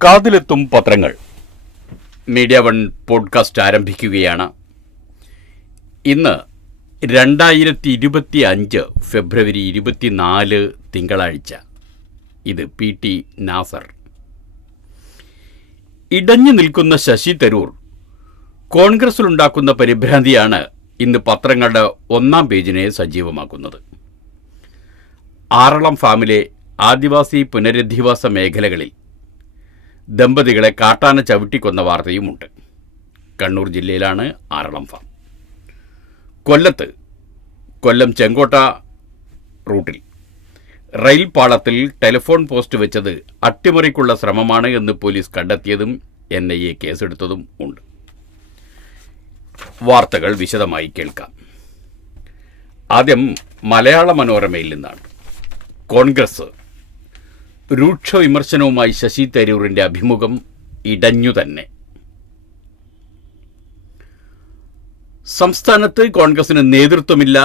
കാതിലെത്തും പത്രങ്ങൾ media one podcast ആരംഭിക്കുകയാണ്. ഇന്ന് 2025 ഫെബ്രുവരി 24 തിങ്കളാഴ്ച. ഇത് PT നാസർ. ഇടഞ്ഞു നിൽക്കുന്ന ശശി തരൂർ കോൺഗ്രസിലുണ്ടാക്കുന്ന പരിഭ്രാന്തിയാണ് ഇന്ന് പത്രങ്ങളുടെ ഒന്നാം പേജിനെ സജീവമാക്കുന്നത്. ആറളം ഫാമിലെ ആദിവാസി പുനരധിവാസ മേഖലകളിൽ ദമ്പതികളെ കാട്ടാന ചവിട്ടിക്കൊന്ന വാർത്തയുമുണ്ട്. കണ്ണൂർ ജില്ലയിലാണ് ആറളം ഫാം. കൊല്ലം ചെങ്കോട്ട റൂട്ടിൽ റെയിൽ പാളത്തിൽ ടെലിഫോൺ പോസ്റ്റ് വെച്ചത് അട്ടിമറിക്കുള്ള ശ്രമമാണ് എന്ന് പോലീസ് കണ്ടെത്തിയതും NIA കേസെടുത്തതും ഉണ്ട്. വാർത്തകൾ വിശദമായി കേൾക്കാം. ആദ്യം മലയാള മനോരമയിൽ നിന്നാണ്. കോൺഗ്രസ് രൂക്ഷ വിമർശനവുമായി ശശി തരൂരിൻ്റെ അഭിമുഖം ഇടഞ്ഞു തന്നെ. സംസ്ഥാനത്ത് കോൺഗ്രസിന് നേതൃത്വമില്ല,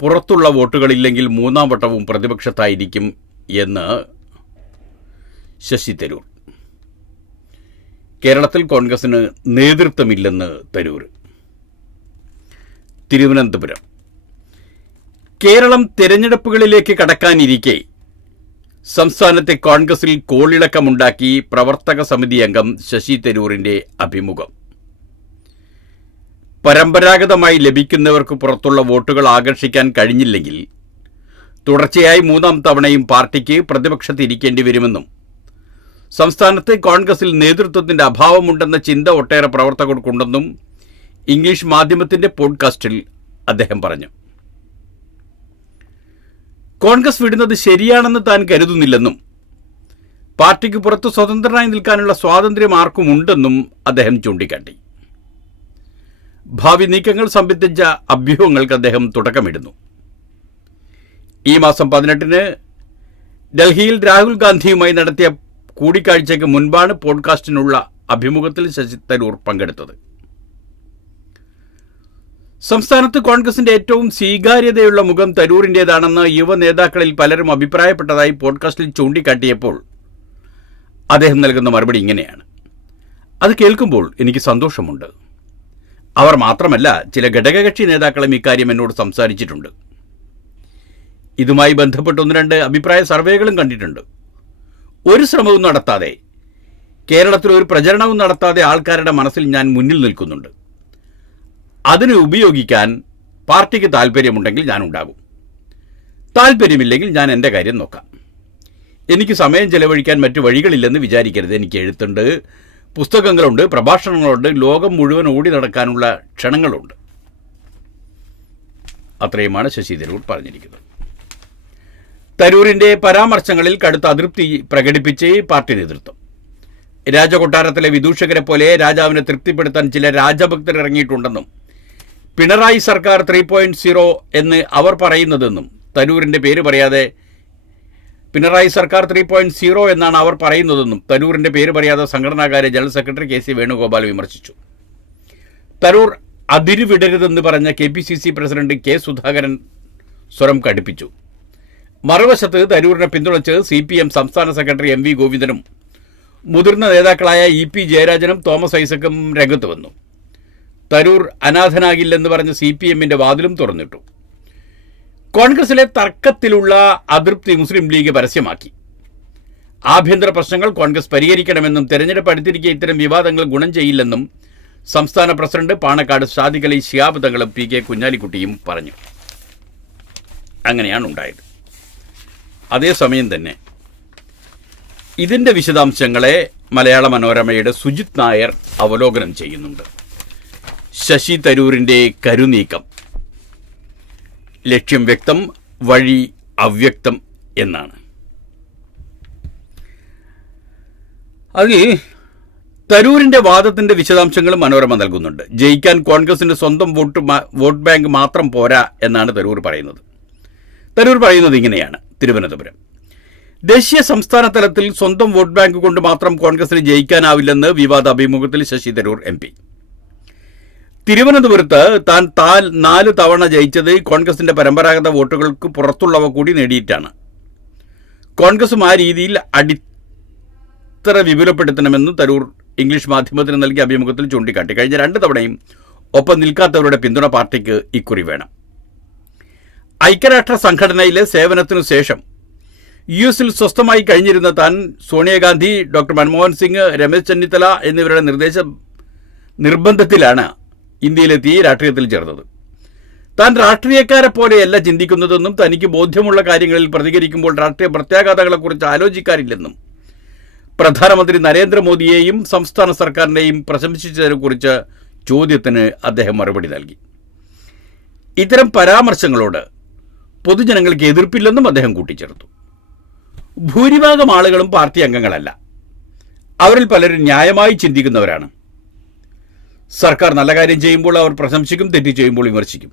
പുറത്തുള്ള വോട്ടുകളില്ലെങ്കിൽ മൂന്നാം വട്ടവും പ്രതിപക്ഷത്തായിരിക്കും എന്ന് ശശി തരൂർ. കേരളത്തിൽ കോൺഗ്രസിന് നേതൃത്വമില്ലെന്ന് തരൂർ. തിരുവനന്തപുരം. കേരളം തെരഞ്ഞെടുപ്പുകളിലേക്ക് കടക്കാനിരിക്കെ സംസ്ഥാനത്തെ കോൺഗ്രസിൽ കോളിളക്കമുണ്ടാക്കി പ്രവർത്തക സമിതി അംഗം ശശി തരൂരിൻ്റെ അഭിമുഖം. പരമ്പരാഗതമായി ലഭിക്കുന്നവർക്ക് പുറത്തുള്ള വോട്ടുകൾ ആകർഷിക്കാൻ കഴിഞ്ഞില്ലെങ്കിൽ തുടർച്ചയായി മൂന്നാം തവണയും പാർട്ടിക്ക് പ്രതിപക്ഷത്തിരിക്കേണ്ടി വരുമെന്നും സംസ്ഥാനത്തെ കോൺഗ്രസിൽ നേതൃത്വത്തിൻ്റെ അഭാവമുണ്ടെന്ന ചിന്ത ഒട്ടേറെ പ്രവർത്തകർക്കുണ്ടെന്നും ഇംഗ്ലീഷ് മാധ്യമത്തിൻ്റെ പോഡ്കാസ്റ്റിൽ അദ്ദേഹം പറഞ്ഞു. കോൺഗ്രസ് വിടുന്നത് ശരിയാണെന്ന് താൻ കരുതുന്നില്ലെന്നും പാർട്ടിക്ക് പുറത്ത് സ്വതന്ത്രനായി നിൽക്കാനുള്ള സ്വാതന്ത്ര്യം ആർക്കുമുണ്ടെന്നും അദ്ദേഹം ചൂണ്ടിക്കാട്ടി. ഭാവി നീക്കങ്ങൾ സംബന്ധിച്ച അഭ്യൂഹങ്ങൾക്ക് അദ്ദേഹം തുടക്കമിടുന്നു. ഈ മാസം 18 ഡൽഹിയിൽ രാഹുൽ ഗാന്ധിയുമായി നടത്തിയ കൂടിക്കാഴ്ചയ്ക്ക് മുൻപാണ് പോഡ്കാസ്റ്റിനുള്ള അഭിമുഖത്തിൽ ശശി തരൂർ പങ്കെടുത്തത്. സംസ്ഥാനത്ത് കോൺഗ്രസിന്റെ ഏറ്റവും സ്വീകാര്യതയുള്ള മുഖം തരൂരിൻ്റേതാണെന്ന് യുവ നേതാക്കളിൽ പലരും അഭിപ്രായപ്പെട്ടതായി പോഡ്കാസ്റ്റിൽ ചൂണ്ടിക്കാട്ടിയപ്പോൾ അദ്ദേഹം നൽകുന്ന മറുപടി ഇങ്ങനെയാണ്: അത് കേൾക്കുമ്പോൾ എനിക്ക് സന്തോഷമുണ്ട്. അവർ മാത്രമല്ല, ചില ഘടകകക്ഷി നേതാക്കളും ഇക്കാര്യം എന്നോട് സംസാരിച്ചിട്ടുണ്ട്. ഇതുമായി ബന്ധപ്പെട്ട് 1-2 അഭിപ്രായ സർവേകളും കണ്ടിട്ടുണ്ട്. ഒരു ശ്രമവും നടത്താതെ, കേരളത്തിൽ ഒരു പ്രചരണവും നടത്താതെ ആൾക്കാരുടെ മനസ്സിൽ ഞാൻ മുന്നിൽ നിൽക്കുന്നുണ്ട്. അതിനെ ഉപയോഗിക്കാൻ പാർട്ടിക്ക് താല്പര്യമുണ്ടെങ്കിൽ ഞാൻ ഉണ്ടാകും. താല്പര്യമില്ലെങ്കിൽ ഞാൻ എൻ്റെ കാര്യം നോക്കാം. എനിക്ക് സമയം ചെലവഴിക്കാൻ മറ്റു വഴികളില്ലെന്ന് വിചാരിക്കരുത്. എനിക്ക് എഴുത്തുണ്ട്, പുസ്തകങ്ങളുണ്ട്, പ്രഭാഷണങ്ങളുണ്ട്, ലോകം മുഴുവൻ ഓടി നടക്കാനുള്ള ക്ഷണങ്ങളുണ്ട്. അത്രയുമാണ് ശശി തരൂർ പറഞ്ഞിരിക്കുന്നത്. തരൂരിൻ്റെ പരാമർശങ്ങളിൽ കടുത്ത അതൃപ്തി പ്രകടിപ്പിച്ച് പാർട്ടി നേതൃത്വം. രാജകൊട്ടാരത്തിലെ വിദൂഷകരെ പോലെ രാജാവിനെ തൃപ്തിപ്പെടുത്താൻ ചില രാജഭക്തർ ഇറങ്ങിയിട്ടുണ്ടെന്നും പിണറായി സർക്കാർ 3.0 എന്ന് അവർ പറയുന്നതെന്നും തരൂരിൻ്റെ പേര് പറയാതെ പിണറായി സർക്കാർ 3.0 എന്നാണ് അവർ പറയുന്നതെന്നും തരൂരിൻ്റെ പേര് പറയാതെ സംഘടനാകാര്യ ജനറൽ സെക്രട്ടറി KC വേണുഗോപാൽ വിമർശിച്ചു. തരൂർ അതിരുവിടരുതെന്ന് പറഞ്ഞ KPCC പ്രസിഡന്റ് K സുധാകരൻ സ്വരം കടുപ്പിച്ചു. മറുവശത്ത് തരൂരിനെ പിന്തുണച്ച് CPM സംസ്ഥാന സെക്രട്ടറി MV ഗോവിന്ദനും മുതിർന്ന നേതാക്കളായ EP ജയരാജനും തോമസ് ഐസക്കും രംഗത്ത് വന്നു. തരൂർ അനാഥനാകില്ലെന്ന് പറഞ്ഞ് CPMന്റെ വാതിലും തുറന്നിട്ടു. കോൺഗ്രസിലെ തർക്കത്തിലുള്ള അതൃപ്തി മുസ്ലിം ലീഗ് പരസ്യമാക്കി. ആഭ്യന്തര പ്രശ്നങ്ങൾ കോൺഗ്രസ് പരിഹരിക്കണമെന്നും തെരഞ്ഞെടുപ്പ് അടുത്തിരിക്കെ ഇത്തരം വിവാദങ്ങൾ ഗുണം ചെയ്യില്ലെന്നും സംസ്ഥാന പ്രസിഡന്റ് പാണക്കാട് സാദിഖ് അലി ശിഹാബ് തങ്ങളും PK കുഞ്ഞാലിക്കുട്ടിയും പറഞ്ഞു. അങ്ങനെയാണ് ഉണ്ടായത്. അതേസമയം തന്നെ ഇതിൻ്റെ വിശദാംശങ്ങളെ മലയാള മനോരമയുടെ സുജിത് നായർ അവലോകനം ചെയ്യുന്നുണ്ട്. ശശി തരൂരിൻ്റെ കരുനീക്കം ലക്ഷ്യം വ്യക്തം, വഴി അവ്യക്തം എന്നാണ്. അതിൽ തരൂരിൻ്റെ വാദത്തിൻ്റെ വിശദാംശങ്ങളും മനോരമ നൽകുന്നുണ്ട്. ജയിക്കാൻ കോൺഗ്രസിൻ്റെ സ്വന്തം വോട്ട് ബാങ്ക് മാത്രം പോരാ എന്നാണ് തരൂർ പറയുന്നത്. തരൂർ പറയുന്നത് ഇങ്ങനെയാണ്. തിരുവനന്തപുരം. ദേശീയ സംസ്ഥാന തലത്തിൽ സ്വന്തം വോട്ട് ബാങ്ക് കൊണ്ട് മാത്രം കോൺഗ്രസിന് ജയിക്കാനാവില്ലെന്ന് വിവാദ അഭിമുഖത്തിൽ ശശി തരൂർ MP. തിരുവനന്തപുരത്ത് താൻ 4 തവണ ജയിച്ചത് കോൺഗ്രസിന്റെ പരമ്പരാഗത വോട്ടുകൾക്ക് പുറത്തുള്ളവ കൂടി നേടിയിട്ടാണ്. കോൺഗ്രസും ആ രീതിയിൽ എത്ര വിപുലപ്പെടുത്തണമെന്നും തരൂർ ഇംഗ്ലീഷ് മാധ്യമത്തിന് നൽകിയ അഭിമുഖത്തിൽ ചൂണ്ടിക്കാട്ടി. കഴിഞ്ഞ 2 തവണയും ഒപ്പം നിൽക്കാത്തവരുടെ പിന്തുണ പാർട്ടിക്ക് ഇക്കുറി വേണം. ഐക്യരാഷ്ട്ര സംഘടനയിലെ സേവനത്തിനു ശേഷം US സ്വസ്ഥമായി കഴിഞ്ഞിരുന്ന താൻ സോണിയാഗാന്ധി, ഡോക്ടർ മൻമോഹൻ സിംഗ്, രമേശ് ചെന്നിത്തല എന്നിവരുടെ നിർബന്ധത്തിലാണ് ഇന്ത്യയിലെത്തി രാഷ്ട്രീയത്തിൽ ചേർന്നത്. താൻ രാഷ്ട്രീയക്കാരെ പോലെയല്ല ചിന്തിക്കുന്നതെന്നും തനിക്ക് ബോധ്യമുള്ള കാര്യങ്ങളിൽ പ്രതികരിക്കുമ്പോൾ രാഷ്ട്രീയ പ്രത്യാഘാതങ്ങളെക്കുറിച്ച് ആലോചിക്കാറില്ലെന്നും പ്രധാനമന്ത്രി നരേന്ദ്രമോദിയെയും സംസ്ഥാന സർക്കാരിനെയും പ്രശംസിച്ചതിനെക്കുറിച്ച് ചോദ്യത്തിന് അദ്ദേഹം മറുപടി നൽകി. ഇത്തരം പരാമർശങ്ങളോട് പൊതുജനങ്ങൾക്ക് എതിർപ്പില്ലെന്നും അദ്ദേഹം കൂട്ടിച്ചേർത്തു. ഭൂരിഭാഗം ആളുകളും പാർട്ടി അംഗങ്ങളല്ല. അവരിൽ പലരും ന്യായമായി ചിന്തിക്കുന്നവരാണ്. സർക്കാർ നല്ല കാര്യം ചെയ്യുമ്പോൾ അവർ പ്രശംസിക്കും, തെറ്റ് ചെയ്യുമ്പോൾ വിമർശിക്കും.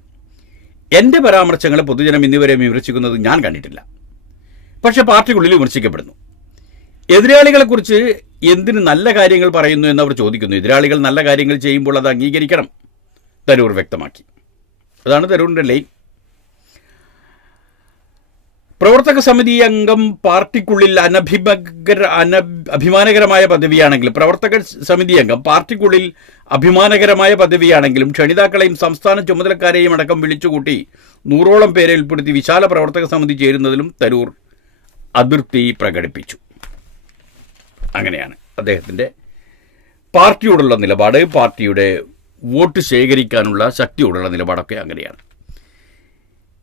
എൻ്റെ പരാമർശങ്ങളെ പൊതുജനം ഇന്നുവരെ വിമർശിക്കുന്നത് ഞാൻ കണ്ടിട്ടില്ല. പക്ഷെ പാർട്ടിക്കുള്ളിൽ വിമർശിക്കപ്പെടുന്നു. എതിരാളികളെക്കുറിച്ച് എന്തിന് നല്ല കാര്യങ്ങൾ പറയുന്നു എന്നവർ ചോദിക്കുന്നു. എതിരാളികൾ നല്ല കാര്യങ്ങൾ ചെയ്യുമ്പോൾ അത് അംഗീകരിക്കണം, തരൂർ വ്യക്തമാക്കി. അതാണ് തരൂരിൻ്റെ ലൈൻ. പ്രവർത്തക സമിതി അംഗം പാർട്ടിക്കുള്ളിൽ അഭിമാനകരമായ പദവിയാണെങ്കിലും ക്ഷണിതാക്കളെയും സംസ്ഥാന ചുമതലക്കാരെയും അടക്കം വിളിച്ചുകൂട്ടി 100ഓളം പേരെ ഉൾപ്പെടുത്തി വിശാല പ്രവർത്തക സമിതി ചേരുന്നതിലും തരൂർ അതൃപ്തി പ്രകടിപ്പിച്ചു. അങ്ങനെയാണ് അദ്ദേഹത്തിൻ്റെ പാർട്ടിയോടുള്ള നിലപാട്, പാർട്ടിയുടെ വോട്ട് ശേഖരിക്കാനുള്ള ശക്തിയോടുള്ള നിലപാടൊക്കെ അങ്ങനെയാണ്.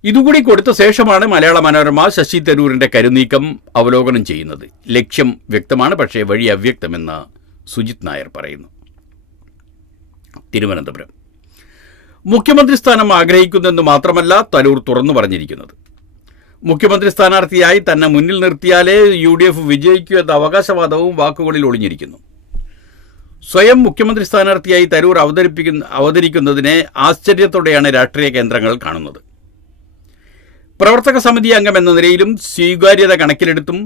ഇതുകൂടി കൊടുത്ത ശേഷമാണ് മലയാള മനോരമ ശശി തരൂരിൻ്റെ കരുനീക്കം അവലോകനം ചെയ്യുന്നത്. ലക്ഷ്യം വ്യക്തമാണ്, പക്ഷേ വഴി അവ്യക്തമെന്ന് സുജിത് നായർ പറയുന്നു. തിരുവനന്തപുരം മുഖ്യമന്ത്രി സ്ഥാനം ആഗ്രഹിക്കുന്നെന്ന് മാത്രമല്ല തരൂർ തുറന്നു പറഞ്ഞിരിക്കുന്നത്. മുഖ്യമന്ത്രി സ്ഥാനാർത്ഥിയായി തന്നെ മുന്നിൽ നിർത്തിയാലേ UDF വിജയിക്കൂ എന്ന അവകാശവാദവും വാക്കുകളിൽ ഒളിഞ്ഞിരിക്കുന്നു. സ്വയം മുഖ്യമന്ത്രി സ്ഥാനാർത്ഥിയായി തരൂർ അവതരിക്കുന്നതിനെ ആശ്ചര്യത്തോടെയാണ് രാഷ്ട്രീയ കേന്ദ്രങ്ങൾ കാണുന്നത്. പ്രവർത്തക സമിതി അംഗം എന്ന നിലയിലും സ്വീകാര്യത കണക്കിലെടുത്തും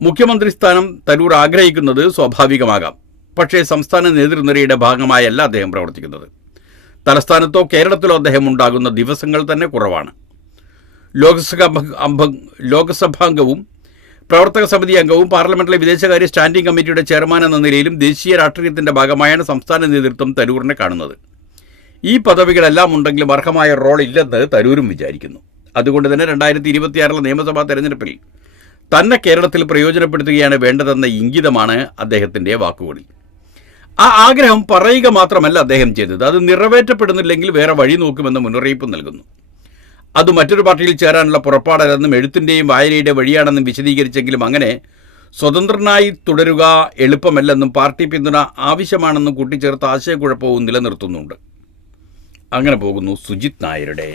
മുഖ്യമന്ത്രി സ്ഥാനം തരൂർ ആഗ്രഹിക്കുന്നത് സ്വാഭാവികമാകാം. പക്ഷേ സംസ്ഥാന നേതൃനിരയുടെ ഭാഗമായല്ല അദ്ദേഹം പ്രവർത്തിക്കുന്നത്. തലസ്ഥാനത്തോ കേരളത്തിലോ അദ്ദേഹം ഉണ്ടാകുന്ന ദിവസങ്ങൾ തന്നെ കുറവാണ്. ലോക്സഭാംഗവും പ്രവർത്തക സമിതി അംഗവും പാർലമെന്റിലെ വിദേശകാര്യ സ്റ്റാൻഡിംഗ് കമ്മിറ്റിയുടെ ചെയർമാൻ എന്ന നിലയിലും ദേശീയ രാഷ്ട്രീയത്തിൻ്റെ ഭാഗമായാണ് സംസ്ഥാന നേതൃത്വം തരൂരിനെ കാണുന്നത്. ഈ പദവികളെല്ലാം ഉണ്ടെങ്കിലും അർഹമായ റോൾ ഇല്ലെന്ന് തരൂരും വിചാരിക്കുന്നു. അതുകൊണ്ട് തന്നെ 2026 നിയമസഭാ തെരഞ്ഞെടുപ്പിൽ തന്നെ കേരളത്തിൽ പ്രയോജനപ്പെടുത്തുകയാണ് വേണ്ടതെന്ന ഇംഗിതമാണ് അദ്ദേഹത്തിൻ്റെ വാക്കുകളിൽ. ആ ആഗ്രഹം പറയുക മാത്രമല്ല അദ്ദേഹം ചെയ്തത്, അത് നിറവേറ്റപ്പെടുന്നില്ലെങ്കിൽ വേറെ വഴി നോക്കുമെന്ന് മുന്നറിയിപ്പ് നൽകുന്നു. അത് മറ്റൊരു പാർട്ടിയിൽ ചേരാനുള്ള പുറപ്പാടല്ലെന്നും എഴുത്തിൻ്റെയും വായനയുടെ വഴിയാണെന്നും വിശദീകരിച്ചെങ്കിലും അങ്ങനെ സ്വതന്ത്രനായി തുടരുക എളുപ്പമല്ലെന്നും പാർട്ടി പിന്തുണ ആവശ്യമാണെന്നും കൂട്ടിച്ചേർത്ത് ആശയക്കുഴപ്പവും നിലനിർത്തുന്നുണ്ട്. അങ്ങനെ പോകുന്നു സുജിത് നായരുടെ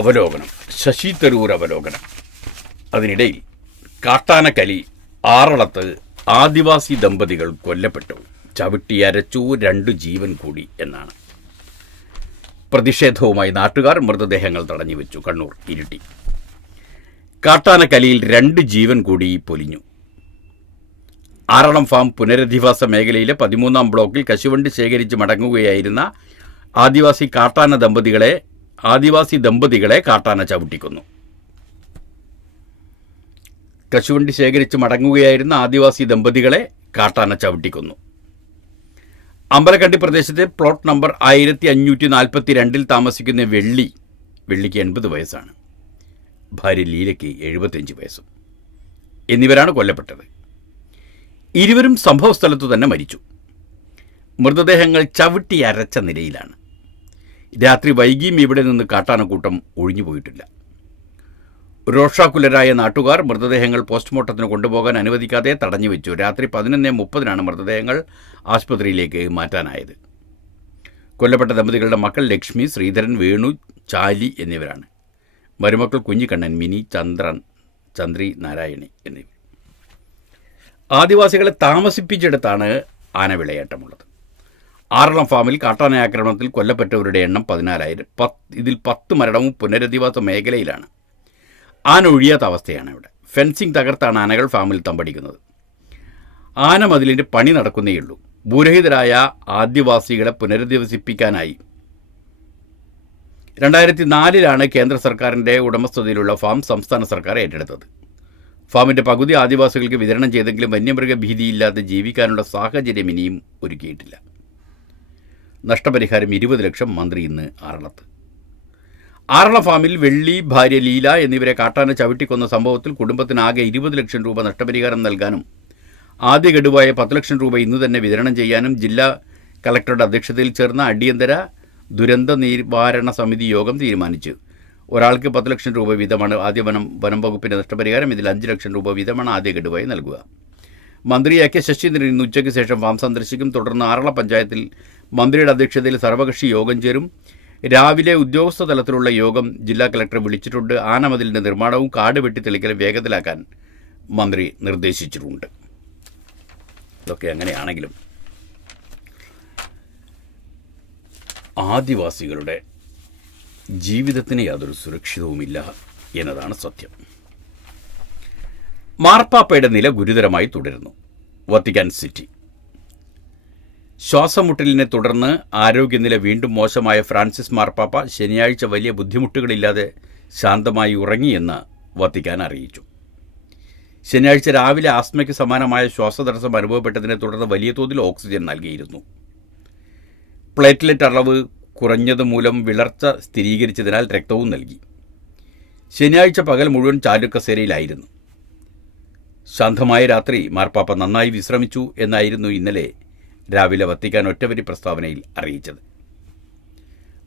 അവലോകനം, ശശി തരൂർ അവലോകനം. അതിനിടയിൽ കാട്ടാനക്കലി ആറളത്ത് ആദിവാസി ദമ്പതികൾ കൊല്ലപ്പെട്ടു, ചവിട്ടിയരച്ചു 2 ജീവൻ കൂടി എന്നാണ്. പ്രതിഷേധവുമായി നാട്ടുകാർ മൃതദേഹങ്ങൾ തടഞ്ഞുവെച്ചു. കണ്ണൂർ ഇരിട്ടി കാട്ടാനക്കലിയിൽ 2 ജീവൻ കൂടി പൊലിഞ്ഞു. ആറളം ഫാം പുനരധിവാസ മേഖലയിലെ 13ാം ബ്ലോക്കിൽ കശുവണ്ടി ശേഖരിച്ച് മടങ്ങുകയായിരുന്ന ആദിവാസി ദമ്പതികളെ കാട്ടാന ചവിട്ടിക്കൊന്നു. കശുവണ്ടി ശേഖരിച്ച് മടങ്ങുകയായിരുന്ന ആദിവാസി ദമ്പതികളെ കാട്ടാന ചവിട്ടിക്കൊന്നു. അമ്പലക്കണ്ടി പ്രദേശത്തെ പ്ലോട്ട് നമ്പർ 1542 താമസിക്കുന്ന വെള്ളിക്ക് 80 വയസ്സാണ്. ഭാര്യ ലീലയ്ക്ക് 75 വയസ്സും എന്നിവരാണ് കൊല്ലപ്പെട്ടത്. ഇരുവരും സംഭവസ്ഥലത്തു തന്നെ മരിച്ചു. മൃതദേഹങ്ങൾ ചവിട്ടി അരച്ച നിലയിലാണ്. രാത്രി വൈകിയും ഇവിടെ നിന്ന് കാട്ടാനക്കൂട്ടം ഒഴിഞ്ഞുപോയിട്ടില്ല. രോഷാകുലരായ നാട്ടുകാർ മൃതദേഹങ്ങൾ പോസ്റ്റ്മോർട്ടത്തിന് കൊണ്ടുപോകാൻ അനുവദിക്കാതെ തടഞ്ഞുവെച്ചു. രാത്രി 11:30 മൃതദേഹങ്ങൾ ആശുപത്രിയിലേക്ക് മാറ്റാനായത്. കൊല്ലപ്പെട്ട ദമ്പതികളുടെ മക്കൾ ലക്ഷ്മി, ശ്രീധരൻ, വേണു, ചാലി എന്നിവരാണ്. മരുമക്കൾ കുഞ്ഞിക്കണ്ണൻ, മിനി, ചന്ദ്രി, നാരായണി എന്നിവർ. ആദിവാസികളെ താമസിപ്പിച്ചെടുത്താണ് ആനവിളയാട്ടമുള്ളത്. ആറളം ഫാമിൽ കാട്ടാന ആക്രമണത്തിൽ കൊല്ലപ്പെട്ടവരുടെ എണ്ണം 14,000. ഇതിൽ 10 മരണവും പുനരധിവാസ മേഖലയിലാണ്. ആന ഒഴിയാത്ത അവസ്ഥയാണ് ഇവിടെ. ഫെൻസിംഗ് തകർത്താണ് ആനകൾ ഫാമിൽ തമ്പടിക്കുന്നത്. ആന മതിലിൻ്റെ പണി നടക്കുന്നേയുള്ളൂ. ഭൂരഹിതരായ ആദിവാസികളെ പുനരധിവസിപ്പിക്കാനായി 2004 കേന്ദ്ര സർക്കാരിൻ്റെ ഉടമസ്ഥതയിലുള്ള ഫാം സംസ്ഥാന സർക്കാർ ഏറ്റെടുത്തത്. ഫാമിൻ്റെ പകുതി ആദിവാസികൾക്ക് വിതരണം ചെയ്തെങ്കിലും വന്യമൃഗ ഭീതിയില്ലാതെ ജീവിക്കാനുള്ള സാഹചര്യം ഇനിയും ഒരുക്കിയിട്ടില്ല. നഷ്ടപരിഹാരം 20 ലക്ഷം മന്ത്രി ഇന്ന് ആറളത്ത്. ആറള ഫാമിൽ വെള്ളി, ഭാര്യ ലീല എന്നിവരെ കാട്ടാന ചവിട്ടിക്കൊന്ന സംഭവത്തിൽ കുടുംബത്തിനാകെ 20 ലക്ഷം രൂപ നഷ്ടപരിഹാരം നൽകാനും ആദ്യ ഗഡുവായ 10 ലക്ഷം രൂപ ഇന്ന് തന്നെ വിതരണം ചെയ്യാനും ജില്ലാ കളക്ടറുടെ അധ്യക്ഷതയിൽ ചേർന്ന അടിയന്തര ദുരന്ത നിവാരണ സമിതി യോഗം തീരുമാനിച്ചു. ഒരാൾക്ക് 10 ലക്ഷം രൂപ വീതമാണ് ആദ്യ വനം വകുപ്പിൻ്റെ നഷ്ടപരിഹാരം. ഇതിൽ 5 ലക്ഷം രൂപ വീതമാണ് ആദ്യ ഗഡുവായി നൽകുക. മന്ത്രി എ കെ ശശീന്ദ്രൻ ഇന്ന് ഉച്ചയ്ക്ക് ശേഷം ഫാം സന്ദർശിക്കും. തുടർന്ന് ആറള പഞ്ചായത്തിൽ മന്ത്രിയുടെ അധ്യക്ഷതയിൽ സർവകക്ഷി യോഗം ചേരും. രാവിലെ ഉദ്യോഗസ്ഥ തലത്തിലുള്ള യോഗം ജില്ലാ കളക്ടർ വിളിച്ചിട്ടുണ്ട്. ആനമതിലിൻ്റെ നിർമ്മാണവും കാട് വെട്ടിത്തെളിക്കലും വേഗത്തിലാക്കാൻ മന്ത്രി നിർദ്ദേശിച്ചിട്ടുണ്ട്. ഇതൊക്കെ അങ്ങനെയാണെങ്കിലും ആദിവാസികളുടെ ജീവിതത്തിന് യാതൊരു സുരക്ഷിതവുമില്ല എന്നതാണ് സത്യം. മാർപ്പാപ്പയുടെ നില ഗുരുതരമായി തുടരുന്നു. Vatican city. ശ്വാസമുട്ടലിനെ തുടർന്ന് ആരോഗ്യനില വീണ്ടും മോശമായ ഫ്രാൻസിസ് മാർപ്പാപ്പ ശനിയാഴ്ച വലിയ ബുദ്ധിമുട്ടുകളില്ലാതെ ശാന്തമായി ഉറങ്ങിയെന്ന് വത്തിക്കാൻ അറിയിച്ചു. ശനിയാഴ്ച രാവിലെ ആസ്മയ്ക്ക് സമാനമായ ശ്വാസതടസ്സം അനുഭവപ്പെട്ടതിനെ തുടർന്ന് വലിയ തോതിൽ ഓക്സിജൻ നൽകിയിരുന്നു. പ്ലേറ്റ്ലെറ്റ് അളവ് കുറഞ്ഞതുമൂലം വിളർച്ച സ്ഥിരീകരിച്ചതിനാൽ രക്തവും നൽകി. ശനിയാഴ്ച പകൽ മുഴുവൻ ചാലുക്കസേരയിലായിരുന്നു. ശാന്തമായ രാത്രി മാർപ്പാപ്പ നന്നായി വിശ്രമിച്ചു എന്നായിരുന്നു ഇന്നലെ രാവിലെ വത്തിക്കാൻ ഒറ്റവരി പ്രസ്താവനയിൽ അറിയിച്ചത്.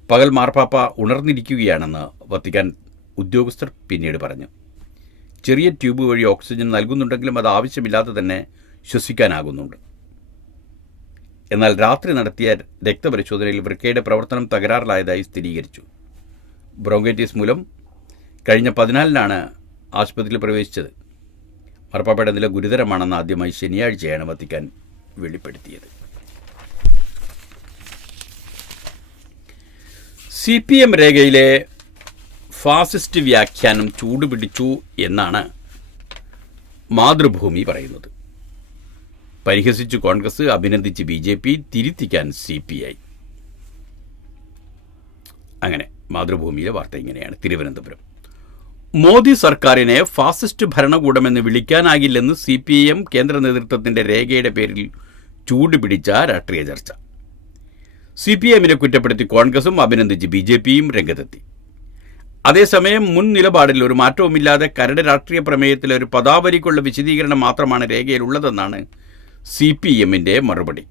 പകൽ മാർപ്പാപ്പ ഉണർന്നിരിക്കുകയാണെന്ന് വത്തിക്കാൻ ഉദ്യോഗസ്ഥർ പിന്നീട് പറഞ്ഞു. ചെറിയ ട്യൂബ് വഴി ഓക്സിജൻ നൽകുന്നുണ്ടെങ്കിലും അത് ആവശ്യമില്ലാതെ തന്നെ ശ്വസിക്കാനാകുന്നുണ്ട്. എന്നാൽ രാത്രി നടത്തിയ രക്തപരിശോധനയിൽ വൃക്കയുടെ പ്രവർത്തനം തകരാറിലായതായി സ്ഥിരീകരിച്ചു. ബ്രോങ്കൈറ്റിസ് മൂലം കഴിഞ്ഞ 14-നാണ് ആശുപത്രിയിൽ പ്രവേശിച്ചത്. മാർപ്പാപ്പയുടെ നില ഗുരുതരമാണെന്ന് ആദ്യമായി ശനിയാഴ്ചയാണ് വത്തിക്കാൻ വെളിപ്പെടുത്തിയത്. CPM രേഖയിലെ ഫാസിസ്റ്റ് വ്യാഖ്യാനം ചൂടുപിടിച്ചു എന്നാണ് മാതൃഭൂമി പറയുന്നത്. പരിഹസിച്ചു കോൺഗ്രസ്, അഭിനന്ദിച്ച് BJP, തിരുത്തിക്കാൻ CPI. അങ്ങനെ മാതൃഭൂമിയിലെ വാർത്ത ഇങ്ങനെയാണ്. തിരുവനന്തപുരം. മോദി സർക്കാരിനെ ഫാസിസ്റ്റ് ഭരണകൂടമെന്ന് വിളിക്കാനാകില്ലെന്ന് CPIM കേന്ദ്ര നേതൃത്വത്തിൻ്റെ രേഖയുടെ പേരിൽ ചൂടുപിടിച്ച രാഷ്ട്രീയ ചർച്ച. CPIMനെ കുറ്റപ്പെടുത്തി കോൺഗ്രസും അഭിനന്ദിച്ച് BJPയും രംഗത്തെത്തി. അതേസമയം മുൻ നിലപാടിൽ ഒരു മാറ്റവുമില്ലാതെ കരട് രാഷ്ട്രീയ പ്രമേയത്തിലെ ഒരു പദാവലിക്കുള്ള വിശദീകരണം മാത്രമാണ് രേഖയിലുള്ളതെന്നാണ് CPIMൻ്റെ മറുപടി.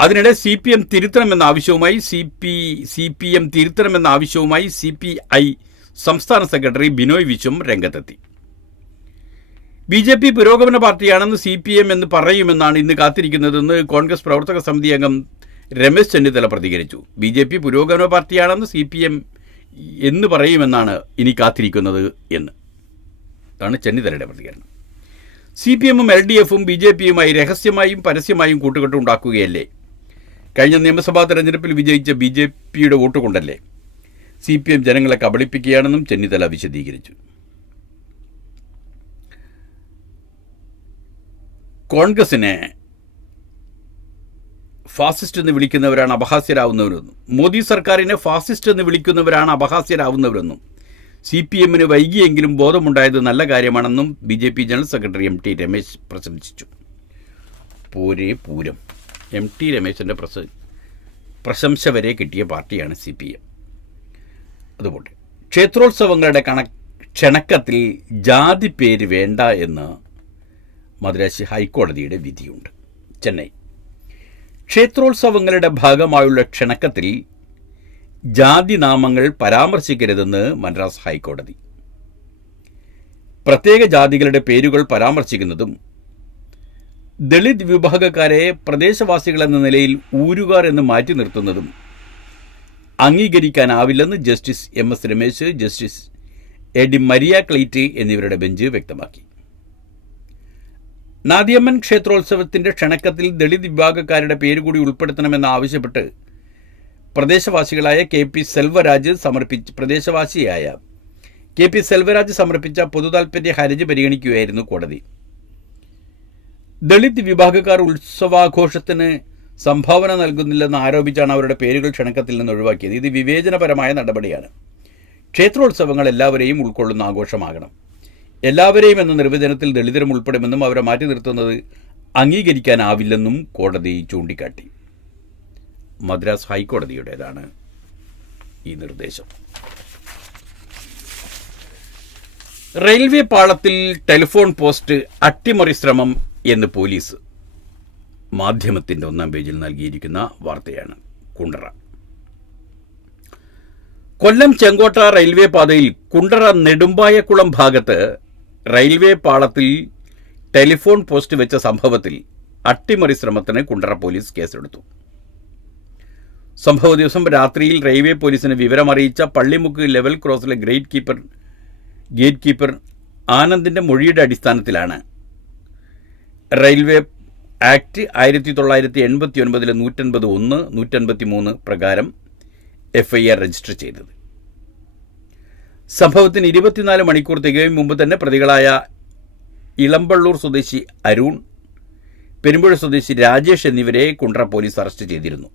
അതിനിടെ CPIM തിരുത്തണമെന്ന ആവശ്യവുമായി CPI സംസ്ഥാന സെക്രട്ടറി ബിനോയ് വിശ്വം രംഗത്തെത്തി. BJP പുരോഗമന പാർട്ടിയാണെന്ന് CPIM എന്ന് പറയുമെന്നാണ് ഇന്ന് കാത്തിരിക്കുന്നതെന്ന് കോൺഗ്രസ് പ്രവർത്തക സമിതി അംഗം രമേശ് ചെന്നിത്തല പ്രതികരിച്ചു. BJP പുരോഗമന പാർട്ടിയാണെന്ന് CPIM എന്ന് പറയുമെന്നാണ് ഇനി കാത്തിരിക്കുന്നത് എന്ന്. അതാണ് ചെന്നിത്തലയുടെ പ്രതികരണം. CPIMും LDFും BJPയുമായി രഹസ്യമായും പരസ്യമായും കൂട്ടുകെട്ട് ഉണ്ടാക്കുകയല്ലേ? കഴിഞ്ഞ നിയമസഭാ തെരഞ്ഞെടുപ്പിൽ വിജയിച്ച BJPയുടെ വോട്ട് കൊണ്ടല്ലേ? CPIM ജനങ്ങളെ കബളിപ്പിക്കുകയാണെന്നും ചെന്നിത്തല വിശദീകരിച്ചു. കോൺഗ്രസിനെ ഫാസിസ്റ്റ് എന്ന് വിളിക്കുന്നവരാണ് അപഹാസ്യരാവുന്നവരെന്നും മോദി സർക്കാരിനെ ഫാസിസ്റ്റ് എന്ന് വിളിക്കുന്നവരാണ് അപഹാസ്യരാവുന്നവരെന്നും CPIMന് വൈകിയെങ്കിലും ബോധമുണ്ടായത് നല്ല കാര്യമാണെന്നും BJP general secretary MT Ramesh പ്രശംസിച്ചു. പൂരം MT രമേശിൻ്റെ പ്രശംസ വരെ കിട്ടിയ പാർട്ടിയാണ് CPIM. അതുപോലെ ക്ഷേത്രോത്സവങ്ങളുടെ ക്ഷണക്കത്തിൽ ജാതി പേര് വേണ്ട എന്ന് മദ്രാസ് ഹൈക്കോടതിയുടെ വിധിയുണ്ട്. ചെന്നൈ. ക്ഷേത്രോത്സവങ്ങളുടെ ഭാഗമായുള്ള ക്ഷണക്കത്തിൽ ജാതി നാമങ്ങൾ പരാമർശിക്കരുതെന്ന് മദ്രാസ് ഹൈക്കോടതി. പ്രത്യേക ജാതികളുടെ പേരുകൾ പരാമർശിക്കുന്നതും ദളിത് വിഭാഗക്കാരെ പ്രദേശവാസികളെന്ന നിലയിൽ ഊരുകാർ എന്ന് മാറ്റി നിർത്തുന്നതും അംഗീകരിക്കാനാവില്ലെന്ന് justice MS Ramesh, justice AD Maria Clete എന്നിവരുടെ ബെഞ്ച് വ്യക്തമാക്കി. നാദിയമ്മൻ ക്ഷേത്രോത്സവത്തിൻ്റെ ക്ഷണക്കത്തിൽ ദളിത് വിഭാഗക്കാരുടെ പേരുകൂടി ഉൾപ്പെടുത്തണമെന്നാവശ്യപ്പെട്ട് പ്രദേശവാസിയായ KP സെൽവരാജ് സമർപ്പിച്ച പൊതുതാൽപര്യ ഹർജി പരിഗണിക്കുകയായിരുന്നു കോടതി. ദളിത് വിഭാഗക്കാർ ഉത്സവാഘോഷത്തിന് സംഭാവന നൽകുന്നില്ലെന്ന് ആരോപിച്ചാണ് അവരുടെ പേരുകൾ ക്ഷണക്കത്തിൽ നിന്ന് ഒഴിവാക്കിയത്. ഇത് വിവേചനപരമായ നടപടിയാണ്. ക്ഷേത്രോത്സവങ്ങൾ എല്ലാവരെയും ഉൾക്കൊള്ളുന്ന ആഘോഷമാകണം. എല്ലാവരെയും എന്ന നിർവചനത്തിൽ ദളിതരും ഉൾപ്പെടുമെന്നും അവരെ മാറ്റി നിർത്തുന്നത് അംഗീകരിക്കാനാവില്ലെന്നും കോടതി ചൂണ്ടിക്കാട്ടി. മദ്രാസ് ഹൈക്കോടതിയുടേതാണ് ഈ നിർദ്ദേശം. റെയിൽവേ പാളത്തിൽ ടെലിഫോൺ പോസ്റ്റ് അട്ടിമറി ശ്രമം എന്ന് പോലീസ് മാധ്യമത്തിൻ്റെ 1-ാം പേജിൽ നൽകിയിരിക്കുന്ന വാർത്തയാണ്. കുണ്ടറ കൊല്ലം ചെങ്കോട്ട റെയിൽവേ പാതയിൽ കുണ്ടറ നെടുമ്പായക്കുളം ഭാഗത്ത് റെയിൽവേ പാളത്തിൽ ടെലിഫോൺ പോസ്റ്റ് വെച്ച സംഭവത്തിൽ അട്ടിമറി ശ്രമത്തിന് കുണ്ടറ പോലീസ് കേസെടുത്തു. സംഭവ ദിവസം രാത്രിയിൽ റെയിൽവേ പോലീസിന് വിവരമറിയിച്ച പള്ളിമുക്ക് ലെവൽ ക്രോസിലെ ഗേറ്റ് കീപ്പർ ആനന്ദിന്റെ മൊഴിയുടെ അടിസ്ഥാനത്തിലാണ് റെയിൽവേ ആക്ട് 1989 151-153 പ്രകാരം FIR രജിസ്റ്റർ ചെയ്തത്. സംഭവത്തിന് 24 മണിക്കൂർ തികയും മുമ്പ് തന്നെ പ്രതികളായ ഇളമ്പള്ളൂർ സ്വദേശി അരുൺ, പെരുമ്പുഴ സ്വദേശി രാജേഷ് എന്നിവരെ കുണ്ടറ പോലീസ് അറസ്റ്റ് ചെയ്തിരുന്നു.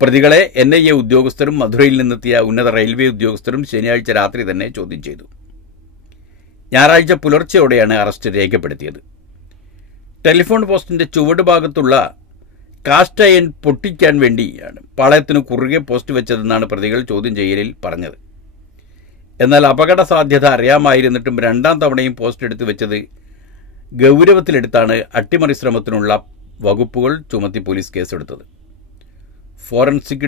പ്രതികളെ NIA ഉദ്യോഗസ്ഥരും മധുരയിൽ നിന്നെത്തിയ ഉന്നത റെയിൽവേ ഉദ്യോഗസ്ഥരും ശനിയാഴ്ച രാത്രി തന്നെ ചോദ്യം ചെയ്തു. ഞായറാഴ്ച പുലർച്ചെയോടെയാണ് അറസ്റ്റ് രേഖപ്പെടുത്തിയത്. ടെലിഫോൺ പോസ്റ്റിന്റെ ചുവട് ഭാഗത്തുള്ള കാസ്റ്റ് അയൺ പൊട്ടിക്കാൻ വേണ്ടിയാണ് പാളയത്തിനു കുറുകെ പോസ്റ്റ് വെച്ചതെന്നാണ് പ്രതികൾ ചോദ്യം ചെയ്യലിൽ പറഞ്ഞത്. എന്നാൽ അപകട സാധ്യത അറിയാമായിരുന്നിട്ടും 2ാം തവണയും പോസ്റ്റ് എടുത്തു വെച്ചത് ഗൗരവത്തിലെടുത്താണ് അട്ടിമറി ശ്രമത്തിനുള്ള വകുപ്പുകൾ ചുമത്തി പോലീസ് കേസെടുത്തത്. ഫോറൻസിക്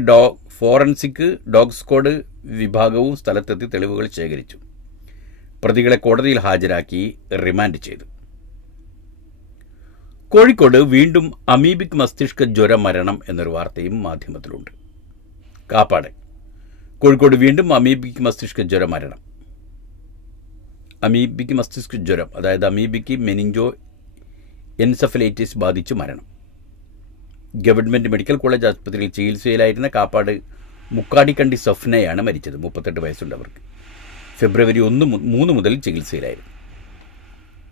ഡോഗ് സ്ക്വാഡ് വിഭാഗവും സ്ഥലത്തെത്തി തെളിവുകൾ ശേഖരിച്ചു. പ്രതികളെ കോടതിയിൽ ഹാജരാക്കി റിമാൻഡ് ചെയ്തു. കോഴിക്കോട് വീണ്ടും അമീബിക് മസ്തിഷ്ക ജ്വര മരണം എന്നൊരു വാർത്തയും മാധ്യമത്തിലുണ്ട്. കാപ്പാട് കോഴിക്കോട് വീണ്ടും അമീബിക് മസ്തിഷ്ക ജ്വര മരണം. അമീബിക് മസ്തിഷ്ക ജ്വരം, അതായത് അമീബിക് മെനിഞ്ചോ എൻസെഫലൈറ്റിസ് ബാധിച്ചു മരണം. ഗവൺമെൻറ് മെഡിക്കൽ കോളേജ് ആശുപത്രിയിൽ ചികിത്സയിലായിരുന്ന കാപ്പാട് മുക്കാടിക്കണ്ടി സഫ്നയാണ് മരിച്ചത്. 38 വയസ്സുണ്ട് അവർക്ക്. ഫെബ്രുവരി 3 മുതൽ ചികിത്സയിലായിരുന്നു.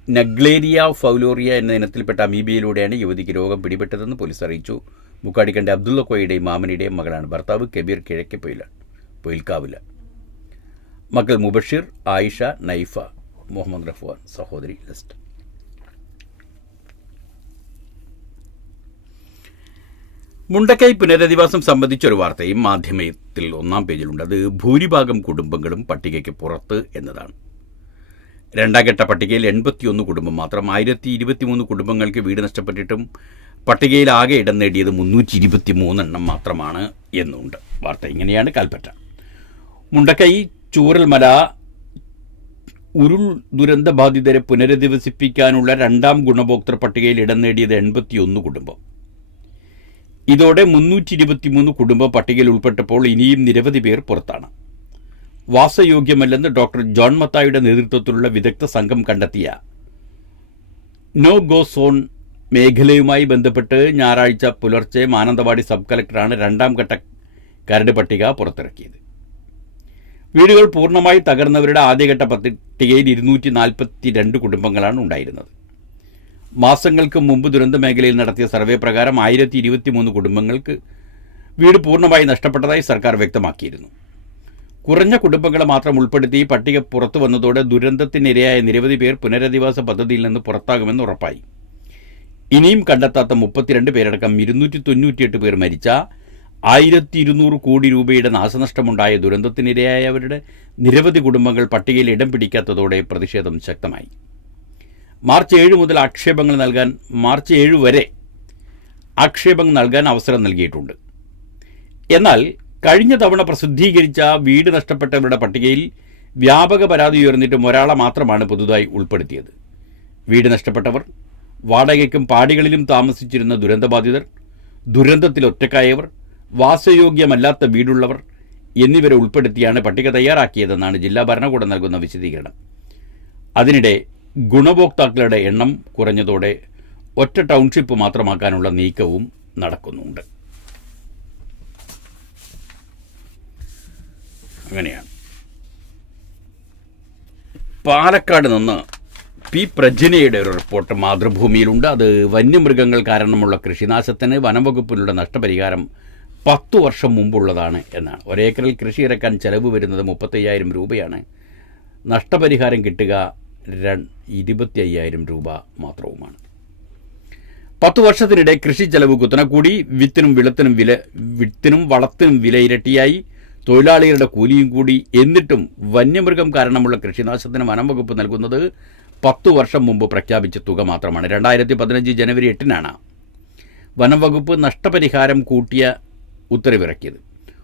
നഗ്ലേരിയ ഫൗലോറിയ എന്ന ഇനത്തിൽപ്പെട്ട അമീബിയയിലൂടെയാണ് യുവതിക്ക് രോഗം പിടിപെട്ടതെന്ന് പോലീസ് അറിയിച്ചു. മുക്കാടിക്കണ്ടി അബ്ദുള്ള കോയയുടെയും മാമനിയുടെയും മകളാണ്. ഭർത്താവ് കബീർ കിഴക്കെ പൊയിൽക്കാവില്ല. മക്കൾ മുബഷിർ, ആയിഷ, നൈഫ, മുഹമ്മദ് റഫ്വാൻ, സഹോദരി ലിസ്റ്റ്. മുണ്ടക്കൈ പുനരധിവാസം സംബന്ധിച്ചൊരു വാർത്തയും മാധ്യമത്തിൽ 1-ാം പേജിലുണ്ട്. അത് ഭൂരിഭാഗം കുടുംബങ്ങളും പട്ടികയ്ക്ക് പുറത്ത് എന്നതാണ്. 2ാം ഘട്ട പട്ടികയിൽ 81 കുടുംബം മാത്രം. 1023 കുടുംബങ്ങൾക്ക് വീട് നഷ്ടപ്പെട്ടിട്ടും പട്ടികയിൽ ആകെ ഇടം നേടിയത് 323 എണ്ണം മാത്രമാണ് എന്നുണ്ട് വാർത്ത. ഇങ്ങനെയാണ് കൽപ്പറ്റ. മുണ്ടക്കൈ ചൂരൽമല ഉരുൾ ദുരന്ത ബാധിതരെ പുനരധിവസിപ്പിക്കാനുള്ള 2ാം ഗുണഭോക്തൃ പട്ടികയിൽ ഇടം നേടിയത് 81 കുടുംബം. ഇതോടെ 323 കുടുംബം പട്ടികയിൽ ഉൾപ്പെട്ടപ്പോൾ ഇനിയും നിരവധി പേർ പുറത്താണ്. വാസയോഗ്യമല്ലെന്ന് ഡോക്ടർ ജോൺ മത്തായുടെ നേതൃത്വത്തിലുള്ള വിദഗ്ധ സംഘം കണ്ടെത്തിയ നോ ഗോ സോൺ മേഖലയുമായി ബന്ധപ്പെട്ട് ഞായറാഴ്ച പുലർച്ചെ മാനന്തവാടി സബ് കളക്ടറാണ് 2ാം ഘട്ട കരട് പട്ടിക പുറത്തിറക്കിയത്. വീടുകൾ പൂർണ്ണമായി തകർന്നവരുടെ ആദ്യഘട്ട പട്ടികയിൽ 242 കുടുംബങ്ങളാണ് ഉണ്ടായിരുന്നത്. മാസങ്ങൾക്ക് മുമ്പ് ദുരന്ത മേഖലയിൽ നടത്തിയ സർവേ പ്രകാരം 1023 കുടുംബങ്ങൾക്ക് വീട് പൂർണ്ണമായി നഷ്ടപ്പെട്ടതായി സർക്കാർ വ്യക്തമാക്കിയിരുന്നു. കുറഞ്ഞ കുടുംബങ്ങളെ മാത്രം ഉൾപ്പെടുത്തി പട്ടിക പുറത്തു വന്നതോടെ ദുരന്തത്തിനിരയായ നിരവധി പേർ പുനരധിവാസ പദ്ധതിയിൽ നിന്ന് പുറത്താകുമെന്ന് ഉറപ്പായി. ഇനിയും കണ്ടെത്താത്ത 32 പേരടക്കം 298 പേർ മരിച്ച 1200 കോടി രൂപയുടെ നാശനഷ്ടമുണ്ടായ ദുരന്തത്തിനിരയായവരുടെ നിരവധി കുടുംബങ്ങൾ പട്ടികയിൽ ഇടം പിടിക്കാത്തതോടെ പ്രതിഷേധം ശക്തമായി. മാർച്ച് 7 വരെ ആക്ഷേപങ്ങൾ നൽകാൻ അവസരം നൽകിയിട്ടുണ്ട്. എന്നാൽ കഴിഞ്ഞ തവണ പ്രസിദ്ധീകരിച്ച വീട് നഷ്ടപ്പെട്ടവരുടെ പട്ടികയിൽ വ്യാപക പരാതി ഉയർന്നിട്ടും ഒരാളെ മാത്രമാണ് പുതുതായി ഉൾപ്പെടുത്തിയത്. വീട് നഷ്ടപ്പെട്ടവർ, വാടകയ്ക്കും പാടികളിലും താമസിച്ചിരുന്ന ദുരന്തബാധിതർ, ദുരന്തത്തിൽ ഒറ്റക്കായവർ, വാസയോഗ്യമല്ലാത്ത വീടുള്ളവർ എന്നിവരെ ഉൾപ്പെടുത്തിയാണ് പട്ടിക തയ്യാറാക്കിയതെന്നാണ് ജില്ലാ ഭരണകൂടം നൽകുന്ന വിശദീകരണം. അതിനിടെ ഗുണഭോക്താക്കളുടെ എണ്ണം കുറഞ്ഞതോടെ ഒറ്റ ടൗൺഷിപ്പ് മാത്രമാക്കാനുള്ള നീക്കവും നടക്കുന്നുണ്ട്. അങ്ങനെയാണ്. പാലക്കാട് നിന്ന് പി പ്രജിനയുടെ ഒരു റിപ്പോർട്ട് മാതൃഭൂമിയിലുണ്ട്. അത് വന്യമൃഗങ്ങൾ കാരണമുള്ള കൃഷിനാശത്തിന് വനംവകുപ്പിനുള്ള നഷ്ടപരിഹാരം 10 വർഷം മുമ്പുള്ളതാണ് എന്നാണ്. ഒരേക്കറിൽ കൃഷി ഇറക്കാൻ ചെലവ് വരുന്നത് 35,000 രൂപയാണ്. നഷ്ടപരിഹാരം കിട്ടുക 25,000 രൂപ മാത്രവുമാണ്. 10 വർഷത്തിനിടെ കൃഷി ചെലവ് കുത്തനെ കൂടി, വിത്തിനും വളത്തിനും വില ഇരട്ടിയായി, തൊഴിലാളികളുടെ കൂലിയും കൂടി. എന്നിട്ടും വന്യമൃഗം കാരണമുള്ള കൃഷിനാശത്തിന് വനം വകുപ്പ് നൽകുന്നത് 10 വർഷം മുമ്പ് പ്രഖ്യാപിച്ച തുക മാത്രമാണ്. 2015 ജനുവരി 8-നാണ് വനം വകുപ്പ് നഷ്ടപരിഹാരം കൂട്ടിയ ഉത്തരവിറക്കിയത്.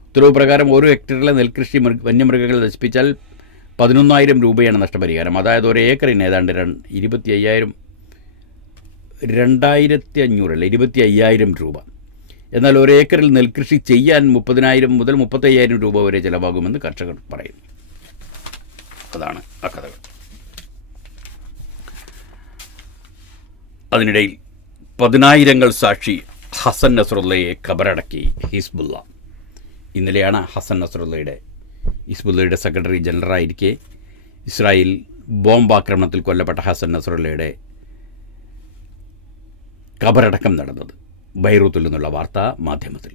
ഉത്തരവ് പ്രകാരം ഓരോ ഹെക്ടറിലെ നെൽകൃഷി വന്യമൃഗങ്ങൾ നശിപ്പിച്ചാൽ 11,000 രൂപയാണ് നഷ്ടപരിഹാരം. അതായത് ഒരു ഏക്കറിന് ഏതാണ്ട് 25,000 രൂപ. എന്നാൽ ഒരു ഏക്കറിൽ നെൽകൃഷി ചെയ്യാൻ 30,000 മുതൽ 35,000 രൂപ വരെ ചിലവാകുമെന്ന് കർഷകർ പറയുന്നു. അതാണ് ആ കഥകൾ. അതിനിടയിൽ 10,000 സാക്ഷി ഹസൻ നസ്രുള്ളയെ ഖബറടക്കി ഹിസ്ബുള്ള. ഇന്നലെയാണ് ഹസൻ ഹിസ്ബുള്ളയുടെ സെക്രട്ടറി ജനറലായിരിക്കെ ഇസ്രായേൽ ബോംബാക്രമണത്തിൽ കൊല്ലപ്പെട്ട ഹസൻ നസ്രുള്ളയുടെ ഖബറടക്കം നടന്നത്. ബൈറൂത്തിൽ നിന്നുള്ള വാർത്താ മാധ്യമത്തിൽ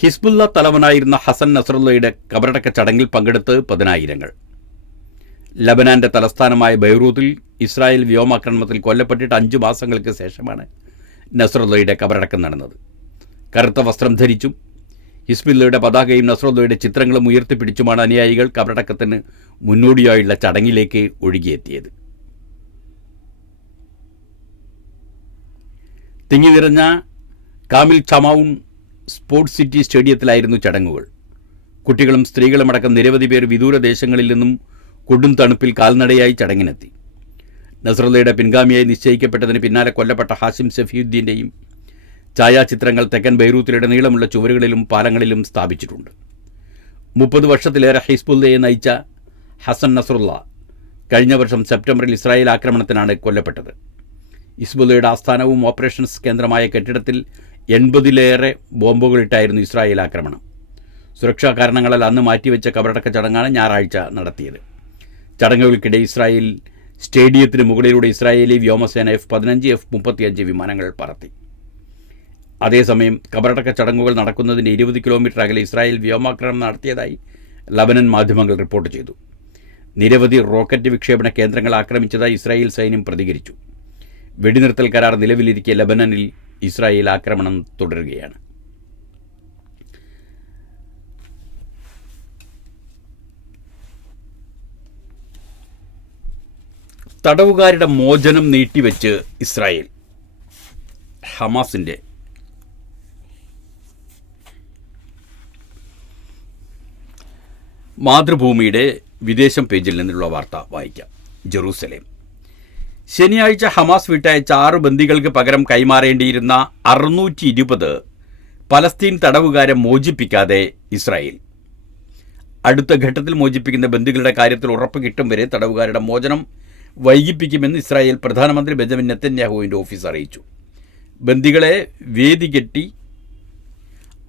ഹിസ്ബുള്ള തലവനായിരുന്ന ഹസൻ നസ്രുള്ളയുടെ ഖബറടക്ക ചടങ്ങിൽ പങ്കെടുത്ത് 10,000. ലബനാന്റെ തലസ്ഥാനമായ ബൈറൂത്തിൽ ഇസ്രായേൽ വ്യോമാക്രമണത്തിൽ കൊല്ലപ്പെട്ടിട്ട് 5 മാസങ്ങൾക്ക് ശേഷമാണ് നസ്രുള്ളയുടെ ഖബറടക്കം നടന്നത്. കറുത്ത വസ്ത്രം ധരിച്ചും ഹിസ്ബുള്ളയുടെ പതാകയും നസ്രുള്ളയുടെ ചിത്രങ്ങളും ഉയർത്തിപ്പിടിച്ചുമാണ് അനുയായികൾ ഖബറടക്കത്തിന് മുന്നോടിയായുള്ള ചടങ്ങിലേക്ക് ഒഴുകിയെത്തിയത്. തിങ്ങി നിറഞ്ഞ കാമിൽ ചമാവുൺ സ്പോർട്സ് സിറ്റി സ്റ്റേഡിയത്തിലായിരുന്നു ചടങ്ങുകൾ. കുട്ടികളും സ്ത്രീകളുമടക്കം നിരവധി പേർ വിദൂര ദേശങ്ങളിൽ നിന്നും കൊടും തണുപ്പിൽ കാൽനടയായി ചടങ്ങിനെത്തി. നസ്രുള്ളയുടെ പിൻഗാമിയായി നിശ്ചയിക്കപ്പെട്ടതിന് പിന്നാലെ കൊല്ലപ്പെട്ട ഹാഷിം സഫിയുദ്ദീൻ്റെയും ഛായാചിത്രങ്ങൾ തെക്കൻ ബൈറൂത്തിലൂടെ നീളമുള്ള ചുവരുകളിലും പാലങ്ങളിലും സ്ഥാപിച്ചിട്ടുണ്ട്. 30 വർഷത്തിലേറെ ഹിസ്ബുള്ളയെ നയിച്ച ഹസൻ നസ്രുള്ള കഴിഞ്ഞ വർഷം സെപ്റ്റംബറിൽ ഇസ്രായേൽ ആക്രമണത്തിനാണ് കൊല്ലപ്പെട്ടത്. ഹിസ്ബുള്ളയുടെ ആസ്ഥാനവും ഓപ്പറേഷൻസ് കേന്ദ്രമായ കെട്ടിടത്തിൽ 80-ലേറെ ബോംബുകളിട്ടായിരുന്നു ഇസ്രായേൽ ആക്രമണം. സുരക്ഷാ കാരണങ്ങളാൽ അന്ന് മാറ്റിവെച്ച ഖബറടക്ക ചടങ്ങാണ് ഞായറാഴ്ച നടത്തിയത്. ചടങ്ങുകൾക്കിടെ ഇസ്രായേൽ സ്റ്റേഡിയത്തിന് മുകളിലൂടെ ഇസ്രായേലി വ്യോമസേന F-15, F-35 വിമാനങ്ങൾ പറത്തി. അതേസമയം ഖബറടക്ക ചടങ്ങുകൾ നടക്കുന്നതിൻ്റെ 20 കിലോമീറ്റർ അകലെ ഇസ്രായേൽ വ്യോമാക്രമണം നടത്തിയതായി ലബനൻ മാധ്യമങ്ങൾ റിപ്പോർട്ട് ചെയ്തു. നിരവധി റോക്കറ്റ് വിക്ഷേപണ കേന്ദ്രങ്ങൾ ആക്രമിച്ചതായി ഇസ്രായേൽ സൈന്യം പ്രതികരിച്ചു. വെടിനിർത്തൽ കരാർ നിലവിലിരിക്കെ ലബനനിൽ ഇസ്രായേൽ ആക്രമണം തുടരുകയാണ്. തടവുകാരുടെ മോചനം നീട്ടിവെച്ച് ഇസ്രായേൽ. ഹമാസിൻ്റെ മാതൃഭൂമിയുടെ വിദേശം പേജിൽ നിന്നുള്ള വാർത്ത വായിക്കാം. ജെറൂസലേം. ശനിയാഴ്ച ഹമാസ് വിട്ടയച്ച 6 ബന്ദികൾക്ക് പകരം കൈമാറേണ്ടിയിരുന്ന 620 പലസ്തീൻ തടവുകാരെ മോചിപ്പിക്കാതെ ഇസ്രായേൽ. അടുത്ത ഘട്ടത്തിൽ മോചിപ്പിക്കുന്ന ബന്ദികളുടെ കാര്യത്തിൽ ഉറപ്പ് കിട്ടും വരെ തടവുകാരുടെ മോചനം വൈകിപ്പിക്കുമെന്ന് ഇസ്രായേൽ പ്രധാനമന്ത്രി ബെഞ്ചമിൻ നെതന്യാഹുവിൻ്റെ ഓഫീസ് അറിയിച്ചു. ബന്ദികളെ വേദി കെട്ടി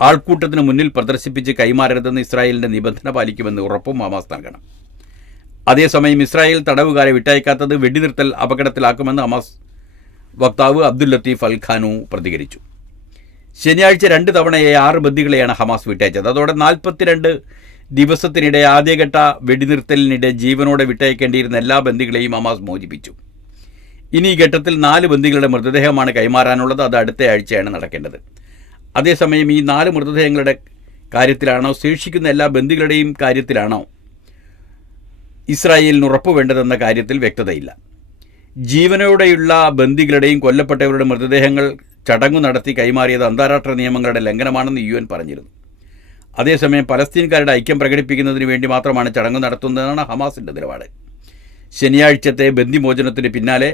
ആൾക്കൂട്ടത്തിന് മുന്നിൽ പ്രദർശിപ്പിച്ച് കൈമാറരുതെന്ന് ഇസ്രായേലിൻ്റെ നിബന്ധന പാലിക്കുമെന്ന് ഉറപ്പും ഹമാസ് നൽകണം. അതേസമയം ഇസ്രായേൽ തടവുകാരെ വിട്ടയക്കാത്തത് വെടിനിർത്തൽ അപകടത്തിലാക്കുമെന്ന് ഹമാസ് വക്താവ് അബ്ദുൽ ലത്തീഫ് അൽ ഖാനു പ്രതികരിച്ചു. ശനിയാഴ്ച 2 തവണയായി 6 ബന്ദികളെയാണ് ഹമാസ് വിട്ടയച്ചത്. അതോടെ 42 ദിവസത്തിനിടെ ആദ്യഘട്ട വെടിനിർത്തലിനിടെ ജീവനോടെ വിട്ടയക്കേണ്ടിയിരുന്ന എല്ലാ ബന്ദികളെയും ഹമാസ് മോചിപ്പിച്ചു. ഇനി ഈ ഘട്ടത്തിൽ 4 ബന്ദികളുടെ മൃതദേഹമാണ് കൈമാറാനുള്ളത്. അത് അടുത്ത ആഴ്ചയാണ് നടക്കേണ്ടത്. അതേസമയം ഈ 4 മൃതദേഹങ്ങളുടെ കാര്യത്തിലാണോ ശേഷിക്കുന്ന എല്ലാ ബന്ദികളുടെയും കാര്യത്തിലാണോ ഇസ്രായേലിന് ഉറപ്പ് വേണ്ടതെന്ന കാര്യത്തിൽ വ്യക്തതയില്ല. ജീവനോടെയുള്ള ബന്ദികളുടെയും കൊല്ലപ്പെട്ടവരുടെ മൃതദേഹങ്ങൾ ചടങ്ങു നടത്തി കൈമാറിയത് അന്താരാഷ്ട്ര നിയമങ്ങളുടെ ലംഘനമാണെന്ന് UN പറഞ്ഞിരുന്നു. അതേസമയം പലസ്തീൻകാരുടെ ഐക്യം പ്രകടിപ്പിക്കുന്നതിന് വേണ്ടി മാത്രമാണ് ചടങ്ങ് നടത്തുന്നതെന്നാണ് ഹമാസിൻ്റെ നിലപാട്. ശനിയാഴ്ചത്തെ ബന്ദിമോചനത്തിന് പിന്നാലെ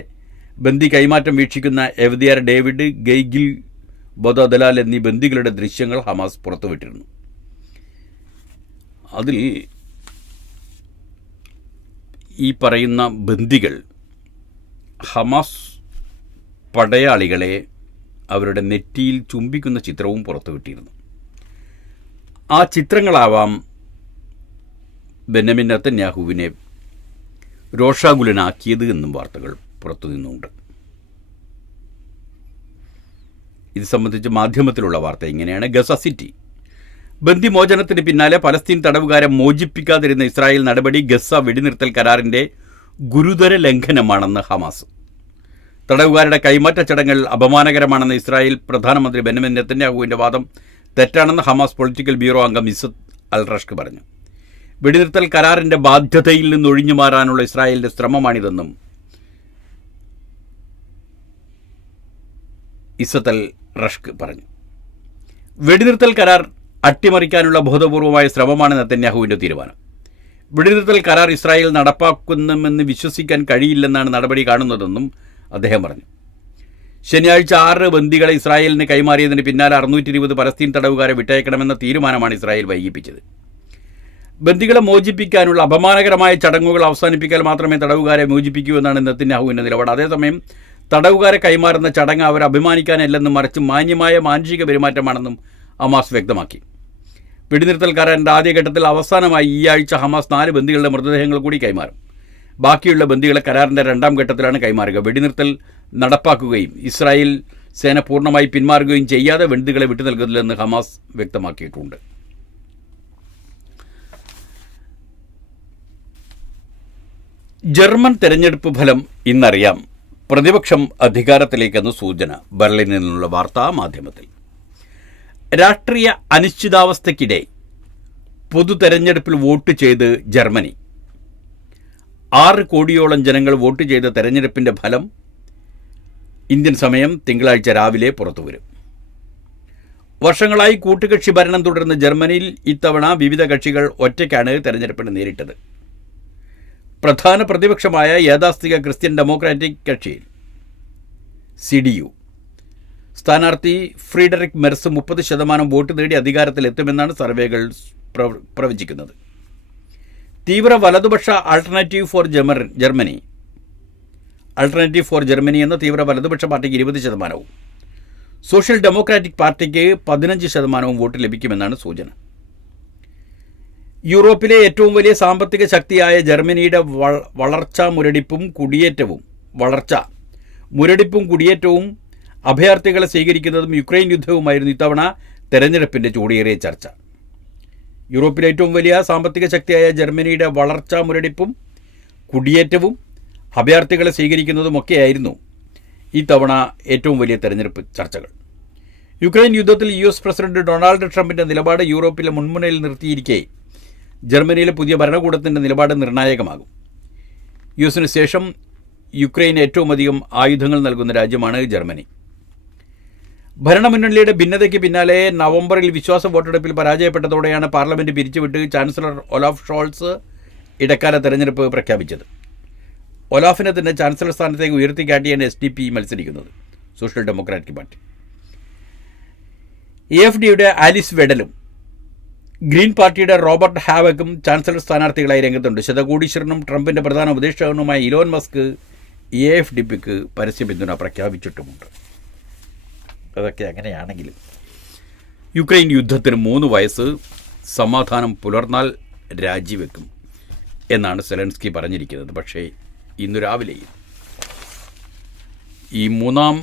ബന്ദി കൈമാറ്റം വീക്ഷിക്കുന്ന എവ്ദിയാർ ഡേവിഡ്, ഗെയ്ഗിൽ ബൊദദലാൽ എന്നീ ബന്ദികളുടെ ദൃശ്യങ്ങൾ ഹമാസ് പുറത്തുവിട്ടിരുന്നു. അതിൽ ഈ പറയുന്ന ബന്ദികൾ ഹമാസ് പടയാളികളെ അവരുടെ നെറ്റിയിൽ ചുംബിക്കുന്ന ചിത്രവും പുറത്തുവിട്ടിരുന്നു. ആ ചിത്രങ്ങളാവാം ബെന്യാമിൻ നെതന്യാഹുവിനെ രോഷാകുലനാക്കിയത് എന്നും വാർത്തകൾ പുറത്തു നിന്നുണ്ട്. ഇത് സംബന്ധിച്ച് മാധ്യമത്തിലുള്ള വാർത്ത ഇങ്ങനെയാണ്. Gaza city. ബന്ദിമോചനത്തിന് പിന്നാലെ പലസ്തീൻ തടവുകാരെ മോചിപ്പിക്കാതിരുന്ന ഇസ്രായേൽ നടപടി ഗസ വെടിനിർത്തൽ കരാറിന്റെ ഗുരുതര ലംഘനമാണെന്ന് ഹമാസ്. തടവുകാരുടെ കൈമാറ്റ ചടങ്ങുകൾ അപമാനകരമാണെന്ന് ഇസ്രായേൽ പ്രധാനമന്ത്രി ബെന്യാമിൻ നെതന്യാഹുവിന്റെ വാദം തെറ്റാണെന്ന് ഹമാസ് പൊളിറ്റിക്കൽ ബ്യൂറോ അംഗം ഇസത്ത് അൽ റഷ്ക് പറഞ്ഞു. വെടിനിർത്തൽ കരാറിന്റെ ബാധ്യതയിൽ നിന്ന് ഒഴിഞ്ഞു മാറാനുള്ള ഇസ്രായേലിന്റെ ശ്രമമാണിതെന്നും ഇസത്ത് അൽ റഷ്ക് പറഞ്ഞു. വെടിനിർത്തൽ കരാർ അട്ടിമറിക്കാനുള്ള ബോധപൂർവമായ ശ്രമമാണ് നെതന്യാഹുവിന്റെ തീരുമാനം. വെടിനിർത്തൽ കരാർ ഇസ്രായേൽ നടപ്പാക്കുമെന്ന് വിശ്വസിക്കാൻ കഴിയില്ലെന്നാണ് നടപടി കാണുന്നതെന്നും അദ്ദേഹം പറഞ്ഞു. ശനിയാഴ്ച 6 ബന്ദികളെ ഇസ്രായേലിന് കൈമാറിയതിന് പിന്നാലെ 620 പലസ്തീൻ തടവുകാരെ വിട്ടയക്കണമെന്ന തീരുമാനമാണ് ഇസ്രായേൽ വൈകിപ്പിച്ചത്. ബന്ദികളെ മോചിപ്പിക്കാനുള്ള അപമാനകരമായ ചടങ്ങുകൾ അവസാനിപ്പിക്കാൻ മാത്രമേ തടവുകാരെ മോചിപ്പിക്കൂ എന്നാണ് നെതന്യാഹുവിന്റെ നിലപാട്. അതേസമയം തടവുകാരെ കൈമാറുന്ന ചടങ്ങ് അവർ അഭിമാനിക്കാനല്ലെന്നും മറിച്ച് മാന്യമായ മാനുഷിക പെരുമാറ്റമാണെന്നും ഹമാസ് വ്യക്തമാക്കി. വെടിനിർത്തൽ കരാറിന്റെ ആദ്യഘട്ടത്തിൽ അവസാനമായി ഈ ആഴ്ച ഹമാസ് 4 ബന്ദികളുടെ മൃതദേഹങ്ങൾ കൂടി കൈമാറും. ബാക്കിയുള്ള ബന്ദികളെ കരാറിന്റെ 2ാം ഘട്ടത്തിലാണ് കൈമാറുക. വെടിനിർത്തൽ നടപ്പാക്കുകയും ഇസ്രായേൽ സേന പൂർണ്ണമായി പിന്മാറുകയും ചെയ്യാതെ ബന്ദികളെ വിട്ടു നൽകില്ലെന്ന് ഹമാസ് വ്യക്തമാക്കിയിട്ടുണ്ട്. ജർമ്മൻ തെരഞ്ഞെടുപ്പ് ഫലം ഇന്നറിയാം. പ്രതിപക്ഷം അധികാരത്തിലേക്കെന്ന് സൂചന. ബെർലിനിൽ നിന്നുള്ള വാർത്താ മാധ്യമത്തിൽ. രാഷ്ട്രീയ അനിശ്ചിതാവസ്ഥയ്ക്കിടെ പൊതു തെരഞ്ഞെടുപ്പിൽ വോട്ട് ചെയ്ത് ജർമ്മനി. 6 കോടിയോളം ജനങ്ങൾ വോട്ട് ചെയ്ത തെരഞ്ഞെടുപ്പിന്റെ ഫലം ഇന്ത്യൻ സമയം തിങ്കളാഴ്ച രാവിലെ പുറത്തുവരും. വർഷങ്ങളായി കൂട്ടുകക്ഷി ഭരണം തുടർന്ന ജർമ്മനിയിൽ ഇത്തവണ വിവിധ കക്ഷികൾ ഒറ്റയ്ക്കാണ് തെരഞ്ഞെടുപ്പിന് നേരിട്ടത്. പ്രധാന പ്രതിപക്ഷമായ യാഥാസ്ഥിക ക്രിസ്ത്യൻ ഡെമോക്രാറ്റിക് കക്ഷിയിൽ CDU സ്ഥാനാർത്ഥി ഫ്രീഡറിക് മെർസ് 30% വോട്ട് നേടി അധികാരത്തിലെത്തുമെന്നാണ് സർവേകൾ പ്രവചിക്കുന്നത്. തീവ്ര വലതുപക്ഷ ആൾട്ടർനേറ്റീവ് ഫോർ ജർമ്മനി എന്ന തീവ്ര വലതുപക്ഷ പാർട്ടിക്ക് 20%, സോഷ്യൽ ഡെമോക്രാറ്റിക് പാർട്ടിക്ക് 15% വോട്ട് ലഭിക്കുമെന്നാണ് സൂചന. യൂറോപ്പിലെ ഏറ്റവും വലിയ സാമ്പത്തിക ശക്തിയായ ജർമ്മനിയുടെ മുരടിപ്പും കുടിയേറ്റവും അഭയാർത്ഥികളെ സ്വീകരിക്കുന്നതും യുക്രൈൻ യുദ്ധവുമായിരുന്നു ഇത്തവണ തെരഞ്ഞെടുപ്പിന്റെ ചൂടേറിയ ചർച്ച. യൂറോപ്പിലെ ഏറ്റവും വലിയ സാമ്പത്തിക ശക്തിയായ ജർമ്മനിയുടെ മുരടിപ്പും കുടിയേറ്റവും അഭയാർത്ഥികളെ സ്വീകരിക്കുന്നതുമൊക്കെയായിരുന്നു ഇത്തവണ ഏറ്റവും വലിയ തെരഞ്ഞെടുപ്പ് ചർച്ചകൾ. യുക്രൈൻ യുദ്ധത്തിൽ US പ്രസിഡന്റ് ഡൊണാൾഡ് ട്രംപിന്റെ നിലപാട് യൂറോപ്പിലെ മുൻമുനയിൽ നിർത്തിയിരിക്കെ ജർമ്മനിയിലെ പുതിയ ഭരണകൂടത്തിന്റെ നിലപാട് നിർണായകമാകും. യുഎസിന് ശേഷം യുക്രൈന് ഏറ്റവും അധികം ആയുധങ്ങൾ നൽകുന്ന രാജ്യമാണ് ജർമ്മനി. ഭരണമുന്നണിയുടെ ഭിന്നതയ്ക്ക് പിന്നാലെ നവംബറിൽ വിശ്വാസ വോട്ടെടുപ്പിൽ പരാജയപ്പെട്ടതോടെയാണ് പാർലമെന്റ് പിരിച്ചുവിട്ട് ചാൻസലർ ഒലാഫ് ഷോൾസ് ഇടക്കാല തെരഞ്ഞെടുപ്പ് പ്രഖ്യാപിച്ചത്. ഒലാഫിനെ തന്നെ ചാൻസലർ സ്ഥാനത്തേക്ക് ഉയർത്തിക്കാട്ടിയാണ് SDP മത്സരിക്കുന്നത്, സോഷ്യൽ ഡെമോക്രാറ്റിക് പാർട്ടി. AFDയുടെ ആലിസ് വെഡലും ഗ്രീൻ പാർട്ടിയുടെ റോബർട്ട് ഹാവക്കും ചാൻസലർ സ്ഥാനാർത്ഥികളായി രംഗത്തുണ്ട്. ശതകോടീശ്വരനും ട്രംപിന്റെ പ്രധാന ഉപദേഷ്ടാവുമായ ഇലോൺ മസ്ക് AFDക്ക് പരസ്യ പിന്തുണ പ്രഖ്യാപിച്ചിട്ടുമുണ്ട്. അതൊക്കെ അങ്ങനെയാണെങ്കിലും യുക്രൈൻ യുദ്ധത്തിന് 3 വയസ്സ്, സമാധാനം പുലർന്നാൽ രാജിവെക്കും എന്നാണ് സെലൻസ്കി പറഞ്ഞിരിക്കുന്നത്. പക്ഷേ ഇന്നു രാവിലെയും ഈ 3ാം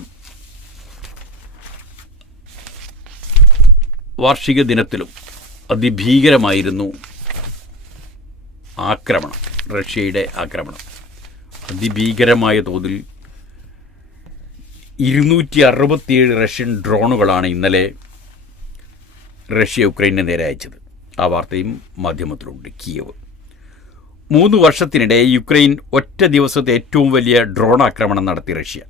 വാർഷിക ദിനത്തിലും അതിഭീകരമായിരുന്നു ആക്രമണം, റഷ്യയുടെ ആക്രമണം. അതിഭീകരമായ തോതിൽ 267 റഷ്യൻ ഡ്രോണുകളാണ് ഇന്നലെ റഷ്യ യുക്രൈനു നേരെ അയച്ചത്. ആ വാർത്തയും മാധ്യമത്തിലുണ്ട്. കീയവ് 3 വർഷത്തിനിടെ യുക്രൈൻ ഒറ്റ ദിവസത്തെ ഏറ്റവും വലിയ ഡ്രോൺ ആക്രമണം നടത്തി റഷ്യ.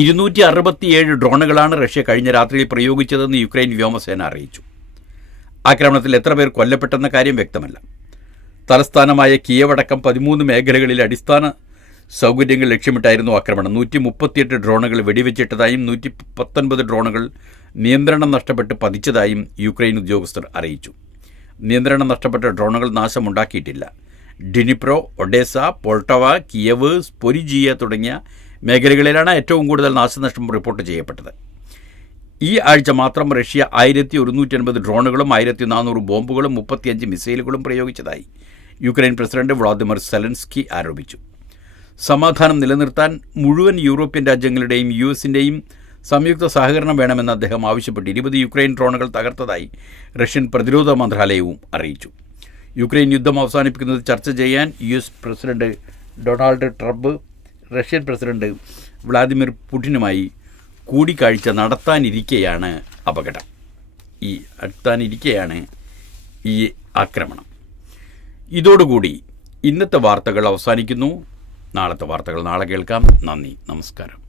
267 ഡ്രോണുകളാണ് റഷ്യ കഴിഞ്ഞ രാത്രിയിൽ പ്രയോഗിച്ചതെന്ന് യുക്രൈൻ വ്യോമസേന അറിയിച്ചു. ആക്രമണത്തിൽ എത്ര പേർ കൊല്ലപ്പെട്ടെന്ന കാര്യം വ്യക്തമല്ല. തലസ്ഥാനമായ കിയവടക്കം 13 മേഖലകളിൽ അടിസ്ഥാന സൗകര്യങ്ങൾ ലക്ഷ്യമിട്ടായിരുന്നു ആക്രമണം. 138 ഡ്രോണുകൾ വെടിവെച്ചിട്ടതായും 119 ഡ്രോണുകൾ നിയന്ത്രണം നഷ്ടപ്പെട്ട് പതിച്ചതായും യുക്രൈൻ ഉദ്യോഗസ്ഥർ അറിയിച്ചു. നിയന്ത്രണം നഷ്ടപ്പെട്ട ഡ്രോണുകൾ നാശമുണ്ടാക്കിയിട്ടില്ല. ഡിനിപ്രോ, ഒഡേസ, പോൾട്ടവ, കിയവ്, സ്പൊരിജിയ തുടങ്ങിയ മേഖലകളിലാണ് ഏറ്റവും കൂടുതൽ നാശനഷ്ടം റിപ്പോർട്ട് ചെയ്യപ്പെട്ടത്. ഈ ആഴ്ച മാത്രം റഷ്യ 1150 ഡ്രോണുകളും 1400 ബോംബുകളും 35 മിസൈലുകളും പ്രയോഗിച്ചതായി യുക്രൈൻ പ്രസിഡന്റ് വ്ളാദിമിർ സെലൻസ്കി ആരോപിച്ചു. സമാധാനം നിലനിർത്താൻ മുഴുവൻ യൂറോപ്യൻ രാജ്യങ്ങളുടെയും US-ൻ്റെയും സംയുക്ത സഹകരണം വേണമെന്ന് അദ്ദേഹം ആവശ്യപ്പെട്ടു. 20 യുക്രൈൻ ഡ്രോണുകൾ തകർത്തതായി റഷ്യൻ പ്രതിരോധ മന്ത്രാലയവും അറിയിച്ചു. യുക്രൈൻ യുദ്ധം അവസാനിപ്പിക്കുന്നത് ചർച്ച ചെയ്യാൻ US president Donald Trump Russian president Vladimir പുടിനുമായി കൂടിക്കാഴ്ച നടത്താനിരിക്കെയാണ് അപകടം. ഈ ആക്രമണം. ഇതോടുകൂടി ഇന്നത്തെ വാർത്തകൾ അവസാനിക്കുന്നു. നാളത്തെ വാർത്തകൾ നാളെ കേൾക്കാം. നന്ദി, നമസ്കാരം.